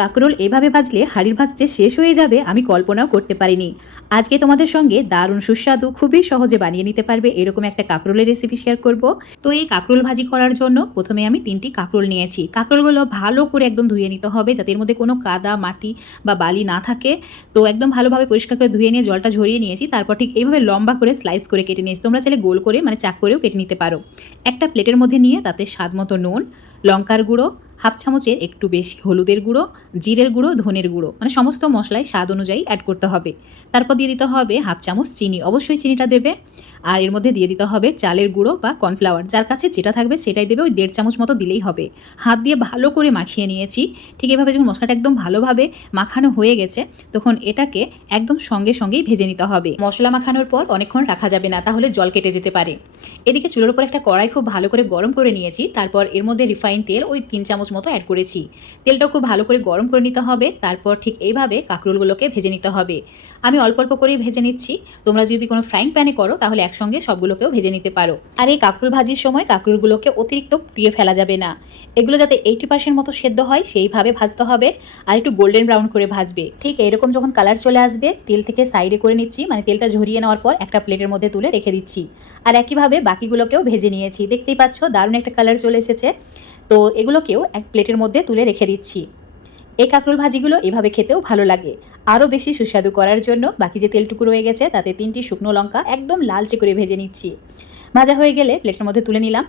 কাকরোল এভাবে ভাজলে হাড়ির ভাজ যে শেষ হয়ে যাবে আমি কল্পনাও করতে পারিনি। আজকে তোমাদের সঙ্গে দারুণ সুস্বাদু, খুবই সহজে বানিয়ে নিতে পারবে এরকম একটা কাকরোলের রেসিপি শেয়ার করব। তো এই কাকরোল ভাজি করার জন্য প্রথমে আমি তিনটি কাকরোল নিয়েছি। কাকরোলগুলো ভালো করে একদম ধুয়ে নিতে হবে যাতে এর মধ্যে কোনো কাদা, মাটি বা বালি না থাকে। তো একদম ভালোভাবে পরিষ্কার করে ধুয়ে নিয়ে জলটা ঝরিয়ে নিয়েছি, তারপর ঠিক এইভাবে লম্বা করে স্লাইস করে কেটে নিয়েছি। তোমরা চাইলে গোল করে মানে চাক করেও কেটে নিতে পারো। একটা প্লেটের মধ্যে নিয়ে তাতে স্বাদ মতো নুন, লঙ্কার গুঁড়ো হাফ চামচের একটু বেশি হলুদের গুঁড়ো, জিরের গুঁড়ো, ধনের গুঁড়ো মানে সমস্ত মশলায় স্বাদ অনুযায়ী অ্যাড করতে হবে। তারপর দিয়ে দিতে হবে হাফ চামচ চিনি। অবশ্যই চিনিটা দেবে। আর এর মধ্যে দিয়ে দিতে হবে চালের গুঁড়ো বা কর্নফ্লাওয়ার। যার কাছে যেটা থাকবে সেটাই দেবে, ওই দেড় চামচ মতো দিলেই হবে। হাত দিয়ে ভালো করে মাখিয়ে নিয়েছি। ঠিক এভাবে যখন মশলাটা একদম ভালোভাবে মাখানো হয়ে গেছে, তখন এটাকে একদম সঙ্গে সঙ্গেই ভেজে নিতে হবে। মশলা মাখানোর পর অনেকক্ষণ রাখা যাবে না, তাহলে জল কেটে যেতে পারে। এদিকে চুলোর উপর একটা কড়াই খুব ভালো করে গরম করে নিয়েছি, তারপর এর মধ্যে রিফাইন তেল ওই তিন চামচ মতো অ্যাড করেছি। তেলটাও খুব ভালো করে গরম করে নিতে হবে, তারপর ঠিক এইভাবে কাঁকরোলগুলোকে ভেজে নিতে হবে। আমি অল্প অল্প করেই ভেজে নিচ্ছি। তোমরা যদি কোনো ফ্রাইং প্যানে করো, তাহলে একসঙ্গে সবগুলোকেও ভেজে নিতে পারো। আর এই কাঁকরোল ভাজির সময় কাঁকরোলগুলোকে অতিরিক্ত প্রিয়ে ফেলা যাবে না। এগুলো যাতে এইটি পার্সেন্ট মতো সেদ্ধ হয়, সেইভাবে ভাজতে হবে আর একটু গোল্ডেন ব্রাউন করে ভাজবে। ঠিক এরকম যখন কালার চলে আসবে, তেল থেকে সাইডে করে নিচ্ছি মানে তেলটা ঝরিয়ে নেওয়ার পর একটা প্লেটের মধ্যে তুলে রেখে দিচ্ছি। আর একইভাবে বাকিগুলোকেও ভেজে নিয়েছি। দেখতেই পাচ্ছ, দারুণ একটা কালার চলে এসেছে। তো এগুলোকেও এক প্লেটের মধ্যে তুলে রেখে দিচ্ছি। এই কাঁকরোল ভাজিগুলো এভাবে খেতেও ভালো লাগে। আরও বেশি সুস্বাদু করার জন্য বাকি যে তেলটুকু রয়ে গেছে, তাতে তিনটি শুকনো লঙ্কা একদম লালচে করে ভেজে নিচ্ছি। ভাজা হয়ে গেলে প্লেটের মধ্যে তুলে নিলাম।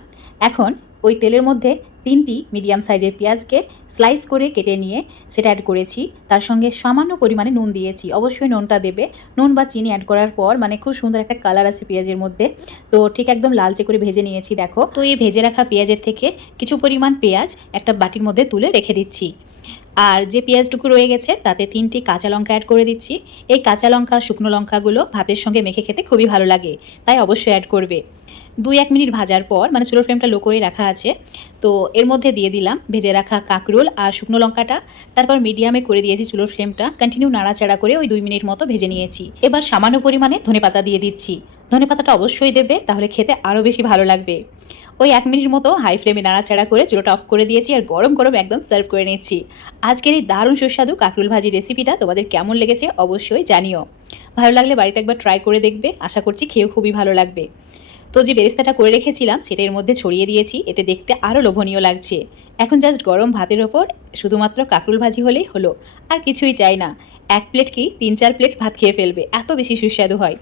এখন ওই তেলের মধ্যে তিনটি মিডিয়াম সাইজের পেঁয়াজকে স্লাইস করে কেটে নিয়ে সেটা অ্যাড করেছি। তার সঙ্গে সামান্য পরিমাণে নুন দিয়েছি। অবশ্যই নুনটা দেবে। নুন বা চিনি অ্যাড করার পর মানে খুব সুন্দর একটা কালার আছে পেঁয়াজের মধ্যে। তো ঠিক একদম লালচে করে ভেজে নিয়েছি, দেখো। তো এই ভেজে রাখা পেঁয়াজের থেকে কিছু পরিমাণ পেঁয়াজ একটা বাটির মধ্যে তুলে রেখে দিচ্ছি। আর যে পেঁয়াজটুকু রয়ে গেছে, তাতে তিনটি কাঁচা লঙ্কা অ্যাড করে দিচ্ছি। এই কাঁচা লঙ্কা, শুকনো লঙ্কাগুলো ভাতের সঙ্গে মেখে খেতে খুবই ভালো লাগে, তাই অবশ্যই অ্যাড করবে। দুই এক মিনিট ভাজার পর মানে চুলোর ফ্লেমটা লো করে রাখা আছে, তো এর মধ্যে দিয়ে দিলাম ভেজে রাখা কাঁকরোল আর শুকনো লঙ্কাটা। তারপর মিডিয়ামে করে দিয়েছি চুলোর ফ্লেমটা কন্টিনিউ নাড়াচাড়া করে ওই দুই মিনিট মতো ভেজে নিয়েছি। এবার সামান্য পরিমাণে ধনেপাতা দিয়ে দিচ্ছি। ধনেপাতাটা অবশ্যই দেবে, তাহলে খেতে আরও বেশি ভালো লাগবে। ওই এক মিনিট মতো হাই ফ্লেমে নাড়াচাড়া করে চুলোটা অফ করে দিয়েছি আর গরম গরম একদম সার্ভ করে নিচ্ছি। আজকের এই দারুণ সুস্বাদু কাকরুল ভাজি রেসিপিটা তোমাদের কেমন লেগেছে অবশ্যই জানিও। ভালো লাগলে বাড়িতে একবার ট্রাই করে দেখবে, আশা করছি খেয়েও খুবই ভালো লাগবে। তো যে বেরেস্তাটা করে রেখেছিলাম সেটা এর মধ্যে ছড়িয়ে দিয়েছি, এতে দেখতে আরও লোভনীয় লাগছে। এখন জাস্ট গরম ভাতের ওপর শুধুমাত্র কাকরুল ভাজি হলেই হলো, আর কিছুই চাই না। এক প্লেট কি তিন চার প্লেট ভাত খেয়ে ফেলবে, এত বেশি সুস্বাদু হয়।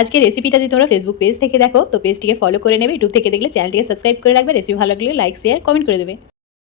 আজকে রেসিপিটা যদি তোমরা ফেসবুক পেজ থেকে দেখো, তো পেজটিকে ফলো করে নেবে। ইউটিউব থেকে দেখলে চ্যানেলটিকে সাবস্ক্রাইব করে রাখবে। রেসিপি ভালো লাগলে লাইক শেয়ার কমেন্ট করে দেবে।